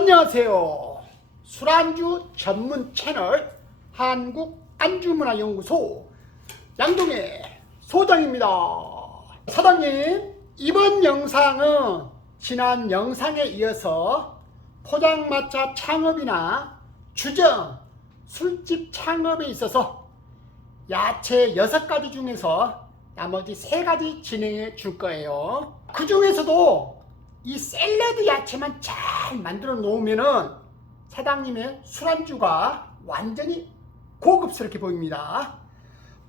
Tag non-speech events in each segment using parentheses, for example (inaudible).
안녕하세요. 술안주 전문 채널 한국 안주문화연구소 양동의 소장입니다. 사장님, 이번 영상은 지난 영상에 이어서 포장마차 창업이나 주점, 술집 창업에 있어서 야채 6가지 중에서 나머지 3가지 진행해 줄 거예요. 그 중에서도 이 샐러드 야채만 잘 만들어 놓으면은 사장님의 술안주가 완전히 고급스럽게 보입니다.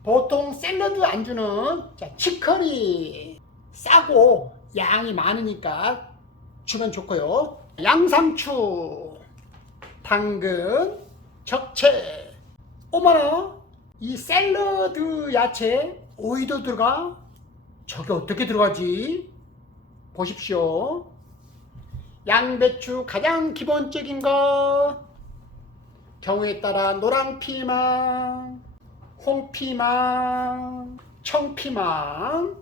보통 샐러드 안주는 자, 치커리 싸고 양이 많으니까 주면 좋고요. 양상추, 당근, 적채. 어머나, 이 샐러드 야채 오이도 들어가? 저게 어떻게 들어가지? 보십시오. 양배추 가장 기본적인 거. 경우에 따라 노랑 피망, 홍피망, 청피망.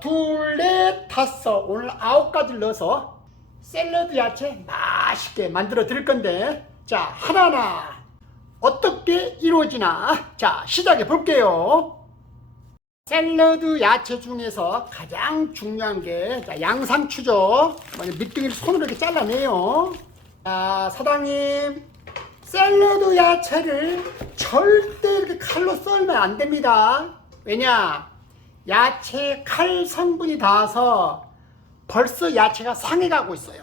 둘, 넷, 다섯. 오늘 아홉 가지를 넣어서 샐러드 야채 맛있게 만들어 드릴 건데. 자, 하나하나 어떻게 이루어지나. 자, 시작해 볼게요. 샐러드 야채 중에서 가장 중요한 게 자, 양상추죠. 먼저 밑둥이를 손으로 이렇게 잘라내요. 자, 사장님. 샐러드 야채를 절대 이렇게 칼로 썰면 안 됩니다. 왜냐? 야채 칼 성분이 닿아서 벌써 야채가 상해가고 있어요.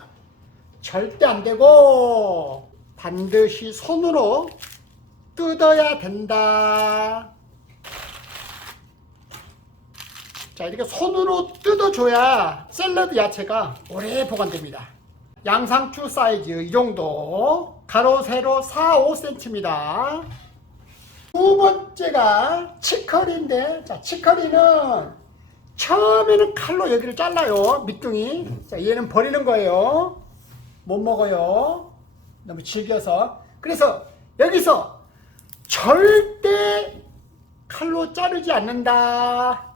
절대 안 되고 반드시 손으로 뜯어야 된다. 자, 이렇게 손으로 뜯어줘야 샐러드 야채가 오래 보관됩니다. 양상추 사이즈 이 정도. 가로, 세로 4, 5cm입니다. 두 번째가 치커리인데, 자, 치커리는 처음에는 칼로 여기를 잘라요. 밑둥이. 자, 얘는 버리는 거예요. 못 먹어요. 너무 질겨서. 그래서 여기서 절대 칼로 자르지 않는다.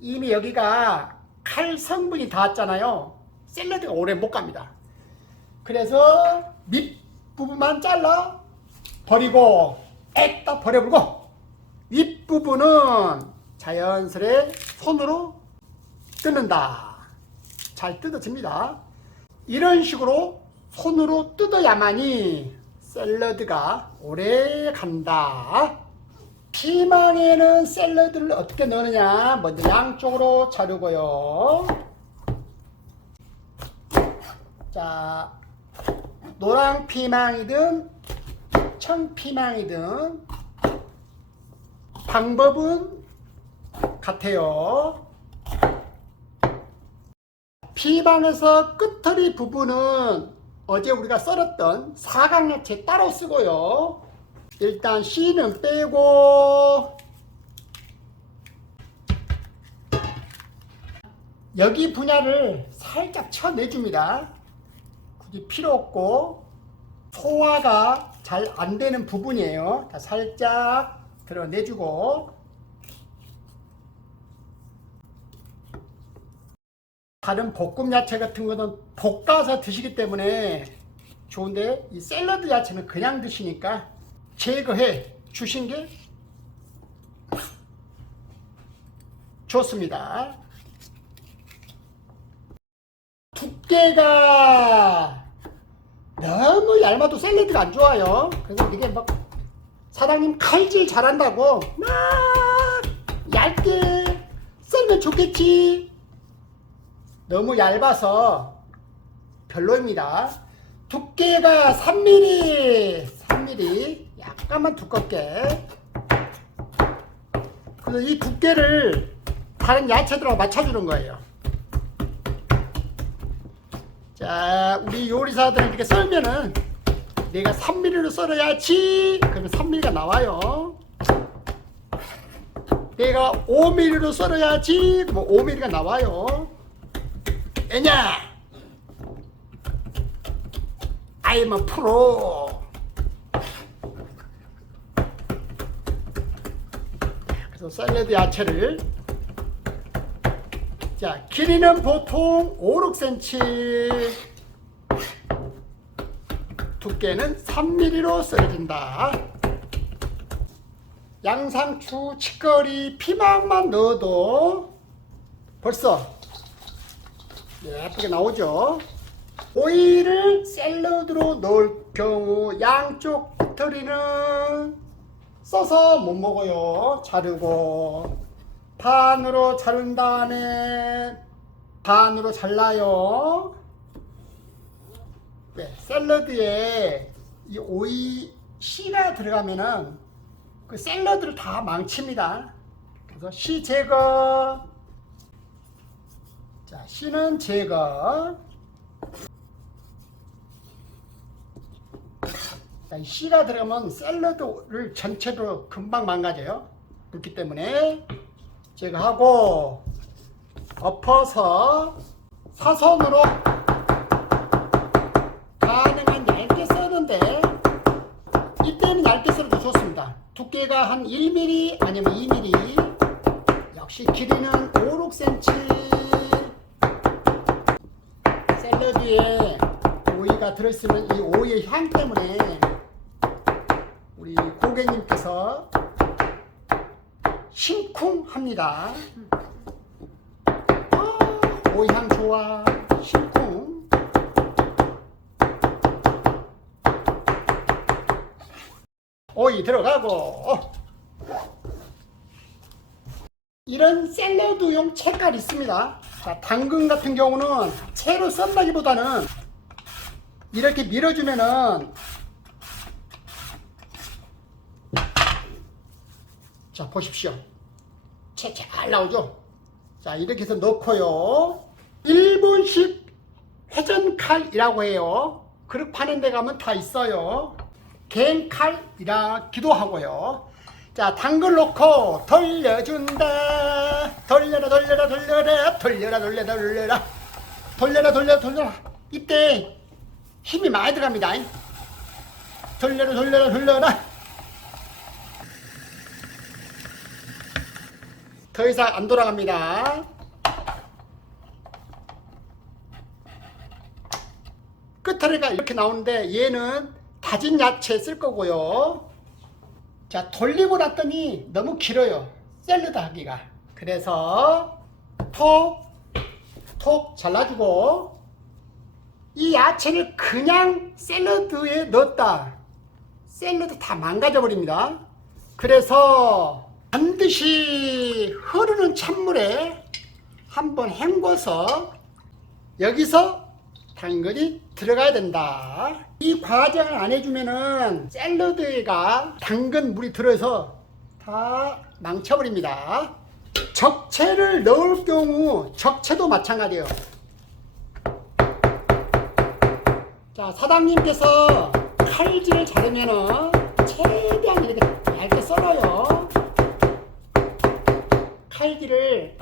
이미 여기가 칼 성분이 닿았잖아요. 샐러드가 오래 못 갑니다. 그래서 밑부분만 잘라 버리고 애다 버려버리고 윗부분은 자연스레 손으로 뜯는다. 잘 뜯어집니다. 이런 식으로 손으로 뜯어야만이 샐러드가 오래 간다. 피망에는 샐러드를 어떻게 넣느냐? 먼저 양쪽으로 자르고요. 자 노랑 피망이든 청피망이든 방법은 같아요. 피망에서 끝터리 부분은 어제 우리가 썰었던 사각야채 따로 쓰고요 일단 C는 빼고 여기 분야를 살짝 쳐내줍니다. 굳이 필요 없고 소화가 잘 안 되는 부분이에요. 다 살짝 드러내주고 다른 볶음 야채 같은 거는 볶아서 드시기 때문에 좋은데 이 샐러드 야채는 그냥 드시니까 제거해 주신 게 좋습니다. 두께가 너무 얇아도 샐러드가 안 좋아요. 그래서 이게 막 사장님 칼질 잘한다고 막 얇게 썰면 좋겠지. 너무 얇아서 별로입니다. 두께가 3mm, 3mm. 약간만 두껍게. 그래서 이 두께를 다른 야채들하고 맞춰주는 거예요. 자 우리 요리사들은 이렇게 썰면은 내가 3mm로 썰어야지! 그러면 3mm가 나와요. 내가 5mm로 썰어야지! 그러면 5mm가 나와요. 왜냐? I'm a pro 그래서 샐러드 야채를 자 길이는 보통 5, 6cm 두께는 3mm로 썰어진다. 양상추, 치거리, 피망만 넣어도 벌써 예쁘게 나오죠. 오이를 샐러드로 넣을 경우 양쪽 털이는 써서 못 먹어요. 자르고 반으로 자른 다음에 반으로 잘라요. 네, 샐러드에 이 오이 씨가 들어가면은 그 샐러드를 다 망칩니다. 그래서 씨 제거. 자, 씨는 제거. 씨가 들어가면 샐러드를 전체도 금방 망가져요. 그렇기 때문에 제거하고 엎어서 사선으로 가능한 얇게 써는데 이때는 얇게 썰어도 좋습니다. 두께가 한 1mm 아니면 2mm 역시 길이는 5, 6cm 샐러드에 오이가 들어있으면 이 오이의 향 때문에 고객님께서 심쿵합니다. 아, 오이향 좋아 심쿵 오이 들어가고 이런 샐러드용 채깔 있습니다. 자, 당근 같은 경우는 채로 썬다기보다는 이렇게 밀어주면은 자 보십시오. 채잘 나오죠? 자 이렇게 해서 넣고요. 일본식 회전칼이라고 해요. 그릇 파는 데 가면 다 있어요. 갱칼이라기도 하고요. 자, 당근 넣고 돌려준다. 돌려라, 돌려라, 돌려라, 돌려라, 돌려라, 돌려라. 돌려라, 돌려라, 돌려라. 이때 힘이 많이 들어갑니다. 돌려라, 돌려라, 돌려라. 더 이상 안 돌아갑니다. 끝털이가 이렇게 나오는데 얘는 다진 야채 쓸 거고요. 자 돌리고 났더니 너무 길어요. 샐러드 하기가. 그래서 톡, 톡 잘라주고 이 야채를 그냥 샐러드에 넣었다. 샐러드 다 망가져 버립니다. 그래서 반드시 흐르는 찬물에 한번 헹궈서 여기서 당근이 들어가야 된다. 이 과정을 안 해주면은 샐러드가 당근 물이 들어서 다 망쳐버립니다. 적채를 넣을 경우 적채도 마찬가지예요. 자 사장님께서 칼질을 자르면은 최대한 이렇게 얇게 썰어요. 칼질을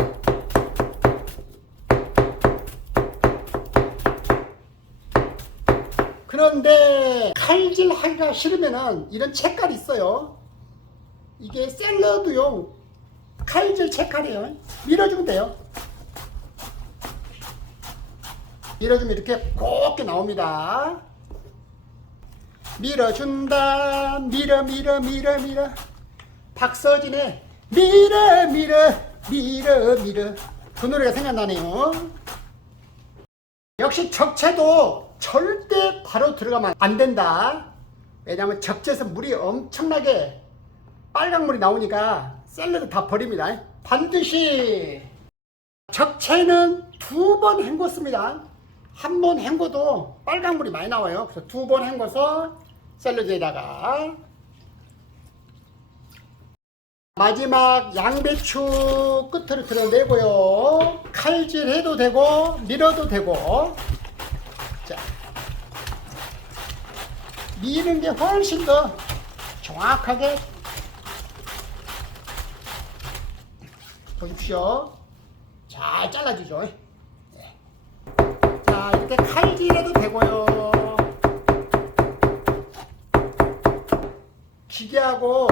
그런데 칼질 하기가 싫으면은 이런 채칼이 있어요. 이게 샐러드용 칼질 채칼이에요. 밀어주면 돼요. 밀어주면 이렇게 곱게 나옵니다. 밀어준다. 밀어, 밀어, 밀어, 밀어. 박서진의 밀어, 밀어, 밀어, 밀어. 그 노래가 생각나네요. 역시 적채도 절대 바로 들어가면 안 된다. 왜냐하면 적채에서 물이 엄청나게 빨강물이 나오니까 샐러드 다 버립니다. 반드시 적채는 두 번 헹궜습니다. 한 번 헹궈도 빨강물이 많이 나와요. 그래서 두 번 헹궈서 샐러드에다가 마지막 양배추 끝으로 드러내고요. 칼질해도 되고 밀어도 되고 자 미는 게 훨씬 더 정확하게 보십시오. 잘 잘라주죠. 네. 자 이렇게 칼질해도 되고요. 기계하고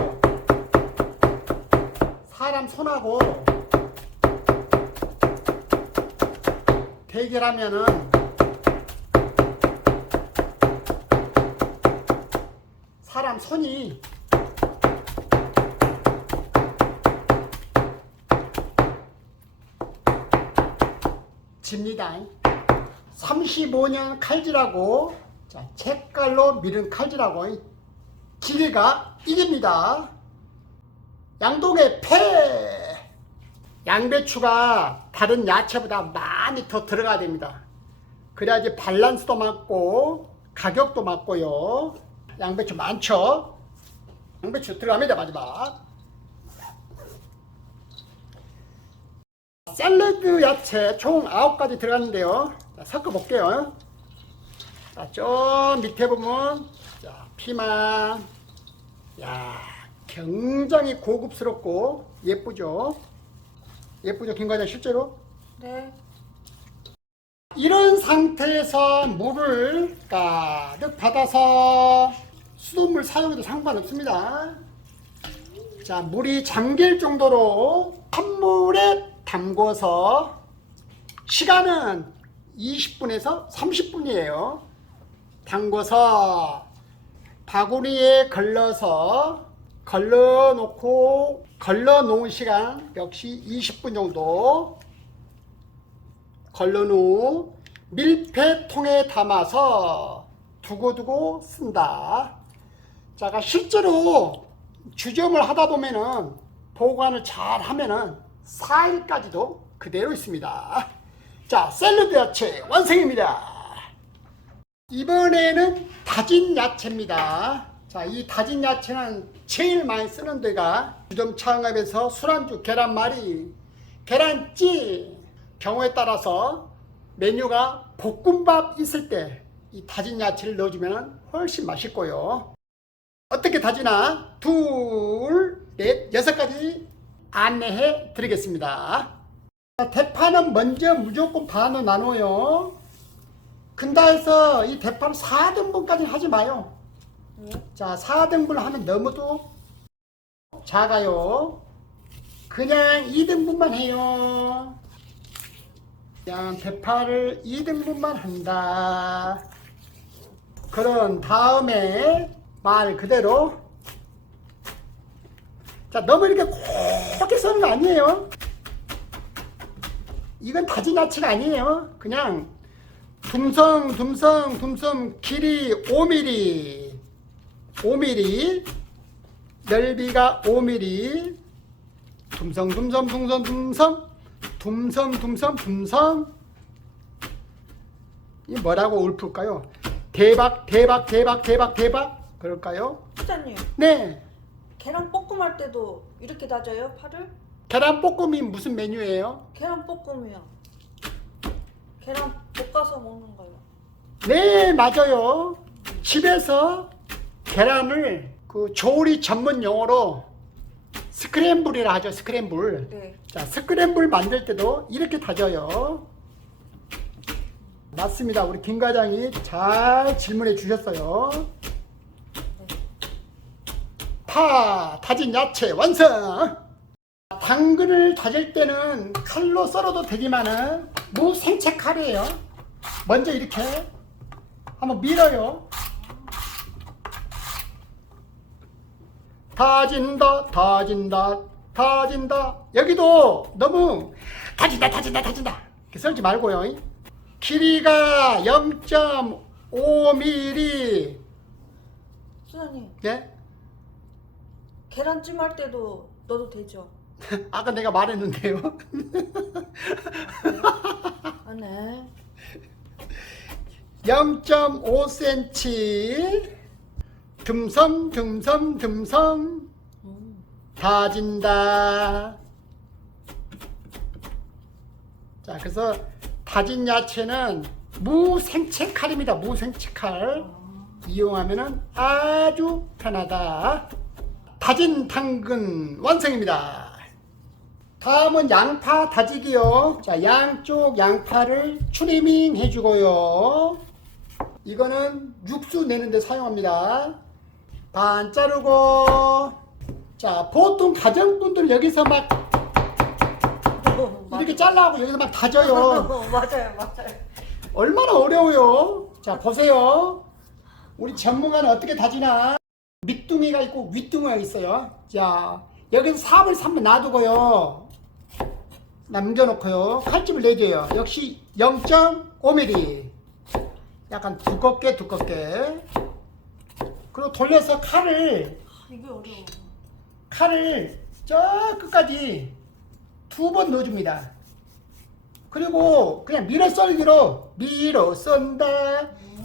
사람 손하고 대결하면은 사람 손이 집니다. 35년 칼질하고 자, 색깔로 미른 칼질하고 기계가 이깁니다. 양동의 폐 양배추가 다른 야채보다 많이 더 들어가야 됩니다. 그래야지 밸런스도 맞고 가격도 맞고요. 양배추 많죠? 양배추 들어갑니다 마지막. 샐러드 야채 총 9가지 들어갔는데요. 자, 섞어 볼게요. 자, 저 밑에 보면 자, 피망. 야, 굉장히 고급스럽고 예쁘죠? 예쁘죠, 김 과장 실제로? 네. 이런 상태에서 물을 가득 받아서 수돗물 사용해도 상관없습니다. 자, 물이 잠길 정도로 찬물에 담궈서 시간은 20분에서 30분이에요. 담궈서 바구니에 걸러서 걸러 놓고 걸러 놓은 시간 역시 20분 정도 후 밀폐통에 담아서 두고두고 쓴다. 자, 실제로 주점을 하다 보면은 보관을 잘 하면은 4일까지도 그대로 있습니다. 자, 샐러드 야채 완성입니다. 이번에는 다진 야채입니다. 자, 이 다진 야채는 제일 많이 쓰는 데가 주점 창업에서 술안주 계란말이, 계란찜 경우에 따라서 메뉴가 볶음밥 있을 때 이 다진 야채를 넣어주면 훨씬 맛있고요. 어떻게 다지나 둘, 넷, 여섯 가지 안내해 드리겠습니다. 자, 대파는 먼저 무조건 반으로 나눠요. 근다 해서 이 대파를 4등분까지 하지 마요. 네. 자, 4등분 하면 너무도 작아요. 그냥 2등분만 해요. 그냥 대파를 2등분만 한다. 그런 다음에 말 그대로 자, 너무 이렇게 곱게 써는 거 아니에요. 이건 다진 야채가 아니에요. 그냥 둠성, 둠성, 둠성 길이 5mm, 5mm, 넓이가 5mm, 둠성, 둠성, 둠성, 둠성, 둠성, 둠성, 둠성. 이 뭐라고 읊을까요? 대박, 대박, 대박, 대박, 대박. 그럴까요? 부장님, 네. 계란 볶음 할 때도 이렇게 다져요? 파를? 계란 볶음이 무슨 메뉴예요? 계란 볶음이요. 계란 볶아서 먹는 거요. 네, 맞아요. 집에서 계란을 그 조리 전문 용어로 스크램블이라 하죠, 스크램블. 네. 자, 스크램블 만들 때도 이렇게 다져요. 맞습니다. 우리 김 과장이 잘 질문해 주셨어요. 파, 다진 야채 완성! 당근을 다질 때는 칼로 썰어도 되지만은 무 생채 칼이에요. 먼저 이렇게 한번 밀어요. 다진다, 다진다, 다진다. 여기도 너무 다진다, 다진다, 다진다. 이렇게 썰지 말고요. 길이가 0.5mm. 수장님, 네? 계란찜 할 때도 넣어도 되죠? (laughs) 아까 내가 말했는데요. 아, 네. (laughs) 0.5cm. 듬섬, 듬섬. 음. 다진다. 자, 그래서 다진 야채는 무생채 칼입니다. 무생채 칼. 아, 이용하면 아주 편하다. 다진 당근 완성입니다. 다음은 양파 다지기요. 자, 양쪽 양파를 추리밍 해주고요. 이거는 육수 내는데 사용합니다. 반 자르고. 자, 보통 가정분들 여기서 막 어, (laughs) 이렇게 잘라고 여기서 막 다져요. (laughs) 맞아요, 맞아요. 얼마나 어려워요. 자, 보세요. 우리 전문가는 어떻게 다지나? 밑둥이가 있고 윗둥이가 있어요. 자, 여기서 4분 3분 놔두고요. 남겨놓고요. 칼집을 내줘요. 역시 0.5mm. 약간 두껍게 두껍게. 그리고 돌려서 칼을 아, 이게 어려워. 칼을 저 끝까지 두 번 넣어줍니다. 그리고 그냥 밀어 썰기로 밀어 썬다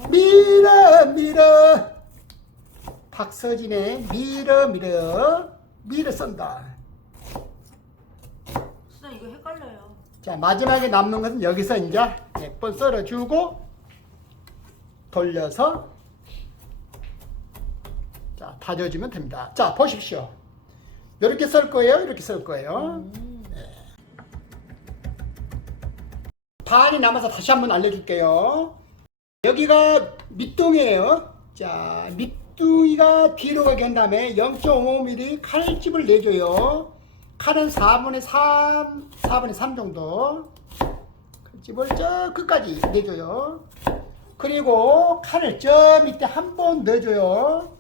밀어 밀어 박서진의 밀어 밀어 밀어 썬다. 선생님 이거 헷갈려요. 자 마지막에 남는 것은 여기서 이제 몇 번 썰어주고 돌려서 자 다져주면 됩니다. 자 보십시오. 이렇게 썰 거예요. 이렇게 썰 거예요. 네. 반이 남아서 다시 한번 알려줄게요. 여기가 밑둥이에요. 자 밑둥이가 뒤로 가게 한 다음에 0.5mm 칼집을 내줘요. 칼은 4분의 3, 4분의 3 정도. 칼집을 저 끝까지 내줘요. 그리고 칼을 저 밑에 한 번 넣어줘요.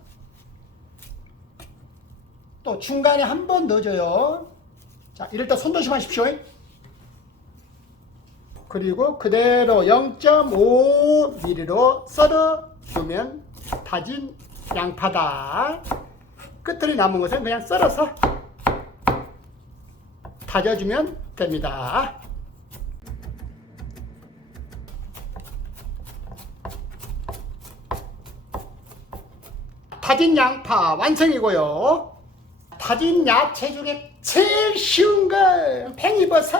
또 중간에 한 번 넣어줘요. 자, 이럴 때 손 조심하십시오. 그리고 그대로 0.5mm로 썰어주면 다진 양파다. 끝들이 남은 것은 그냥 썰어서 다져주면 됩니다. 다진 양파 완성이고요. 다진 야채 중에 제일 쉬운 거 팽이버섯.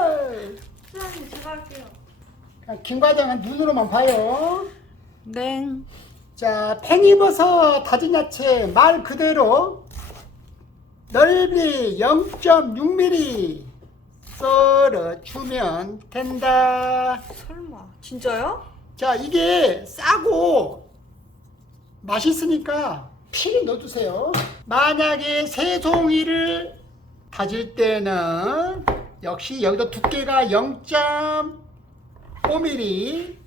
선생님 제가 할게요. 그냥 김 과장은 눈으로만 봐요. 네. 자, 팽이버섯 다진 야채 말 그대로 넓이 0.6mm 썰어주면 된다. 설마 진짜요? 자, 이게 싸고 맛있으니까 필히 넣어주세요. 만약에 세 송이를 다질 때는 역시 여기도 두께가 0.5mm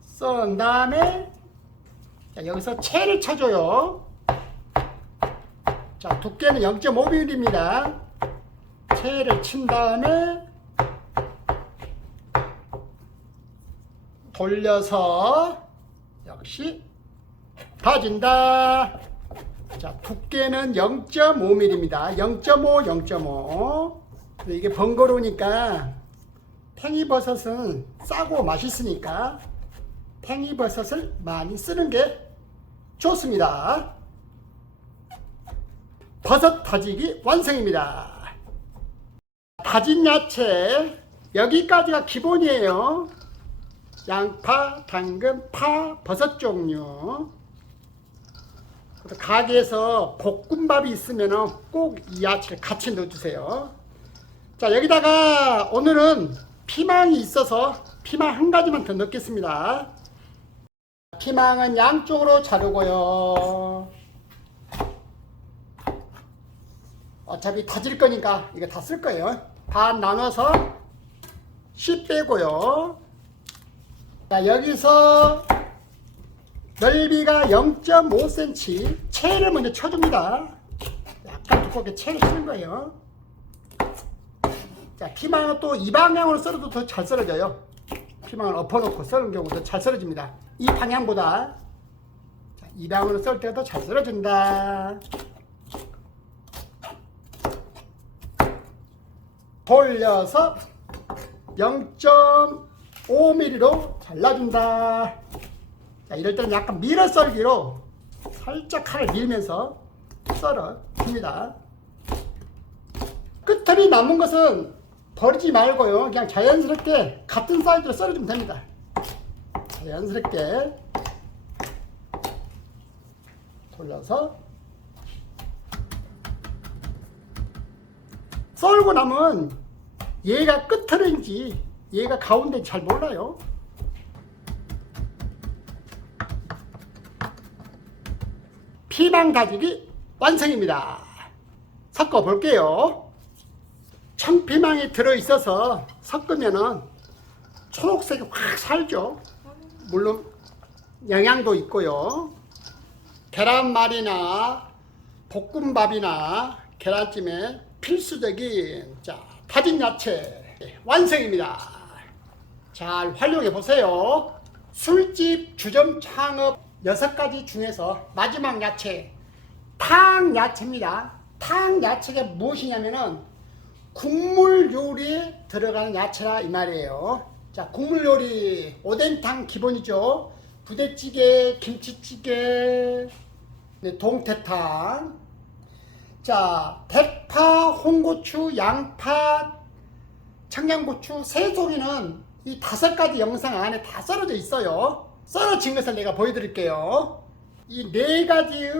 썬 다음에 자, 여기서 채를 쳐줘요. 자, 두께는 0.5mm입니다. 채를 친 다음에 돌려서 역시 다진다. 자, 두께는 0.5mm입니다. 0.5, 0.5. 근데 이게 번거로우니까 팽이버섯은 싸고 맛있으니까 팽이버섯을 많이 쓰는 게 좋습니다. 버섯 다지기 완성입니다. 다진 야채 여기까지가 기본이에요. 양파, 당근, 파, 버섯 종류. 가게에서 볶음밥이 있으면 꼭 이 야채를 같이 넣어주세요. 자, 여기다가 오늘은 피망이 있어서 피망 한 가지만 더 넣겠습니다. 피망은 양쪽으로 자르고요. 어차피 다질 거니까 이거 다 쓸 거예요. 반 나눠서 씨 빼고요. 자, 여기서 넓이가 0.5cm 채를 먼저 쳐줍니다. 약간 두껍게 채를 치는 거예요. 자, 피망은 또 이 방향으로 썰어도 더 잘 썰어져요. 피망을 엎어놓고 썰는 경우도 잘 썰어집니다. 이 방향보다 자, 이 방향으로 썰 때가 더 잘 썰어진다. 돌려서 0.5mm로 잘라준다. 자, 이럴 때는 약간 밀어 썰기로 살짝 칼을 밀면서 썰어 줍니다. 끝털이 남은 것은 버리지 말고요. 그냥 자연스럽게 같은 사이즈로 썰어주면 됩니다. 자연스럽게 돌려서 썰고 나면 얘가 끝털인지 얘가 가운데 잘 몰라요. 피망 다지기 완성입니다. 섞어 볼게요. 청피망이 들어있어서 섞으면은 초록색이 확 살죠. 물론 영양도 있고요. 계란말이나 볶음밥이나 계란찜에 필수적인 자 다진 야채 완성입니다. 잘 활용해 보세요. 술집 주점 창업 여섯 가지 중에서 마지막 야채 탕 야채입니다. 탕 야채가 무엇이냐면은 국물 요리에 들어가는 야채라 이 말이에요. 자, 국물 요리 오뎅탕 기본이죠. 부대찌개, 김치찌개, 네, 동태탕. 자, 대파, 홍고추, 양파, 청양고추, 새송이는 이 다섯 가지 영상 안에 다 썰어져 있어요. 썰어 진 것을 내가 보여드릴게요. 이 네 가지의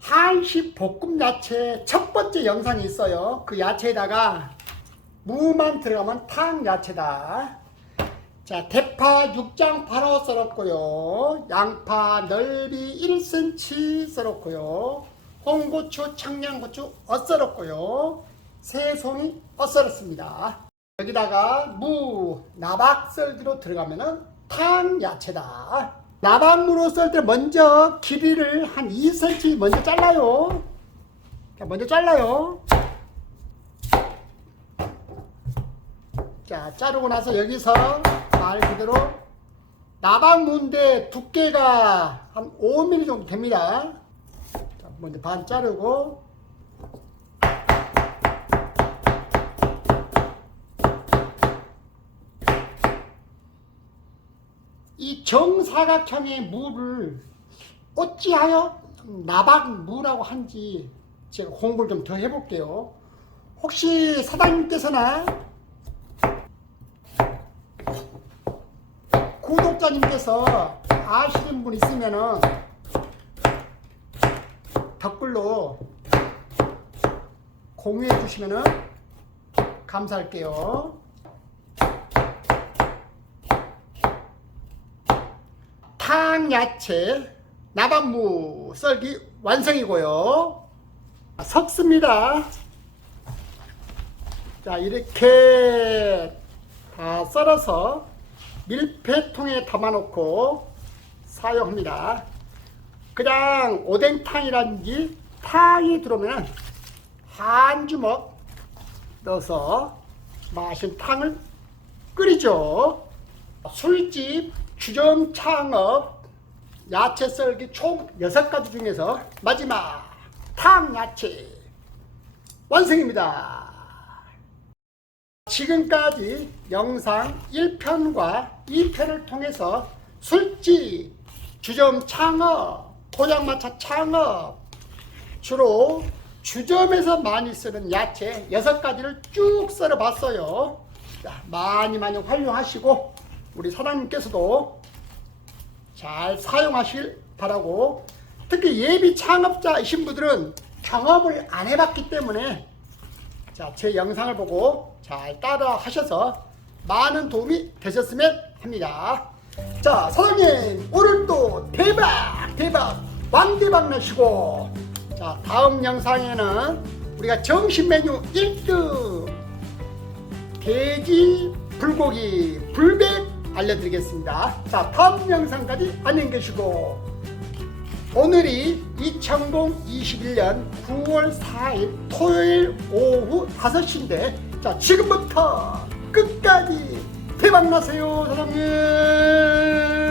한식 볶음 야채 첫 번째 영상이 있어요. 그 야채에다가 무만 들어가면 탕 야채다. 자, 대파 6장 바로 썰었고요. 양파 넓이 1cm 썰었고요. 홍고추, 청양고추 엇썰었고요. 새송이 엇썰었습니다. 여기다가 무, 나박 썰기로 들어가면은 탕 야채다. 나박무로 썰 때 먼저 길이를 한 2cm 먼저 잘라요. 자, 먼저 잘라요. 자, 자르고 나서 여기서 말 그대로 나박무인데 두께가 한 5mm 정도 됩니다. 자, 먼저 반 자르고 이 정사각형의 무를 어찌하여 나박무라고 한지 제가 공부를 좀 더 해볼게요. 혹시 사장님께서나 구독자님께서 아시는 분 있으면은 댓글로 공유해 주시면은 감사할게요. 탕야채 나박무 썰기 완성이고요. 섞습니다. 자 이렇게 다 썰어서 밀폐통에 담아놓고 사용합니다. 그냥 오뎅탕이라든지 탕이 들어오면 한 주먹 넣어서 마신 탕을 끓이죠. 술집 주점 창업 야채 썰기 총 6가지 중에서 마지막 탕 야채 완성입니다. 지금까지 영상 1편과 2편을 통해서 술집, 주점 창업, 포장마차 창업, 주로 주점에서 많이 쓰는 야채 6가지를 쭉 썰어 봤어요. 자, 많이 많이 활용하시고, 우리 사장님께서도 잘 사용하실 바라고, 특히 예비 창업자이신 분들은 경험을 안 해봤기 때문에 자, 제 영상을 보고 잘 따라 하셔서 많은 도움이 되셨으면 합니다. 자, 사장님, 오늘 또 대박, 대박, 왕대박 나시고, 자, 다음 영상에는 우리가 정식 메뉴 1등 돼지 불고기 불백 알려드리겠습니다. 자, 다음 영상까지 안녕히 계시고, 오늘이 2021년 9월 4일 토요일 오후 5시인데 자 지금부터 끝까지 대박 나세요 사장님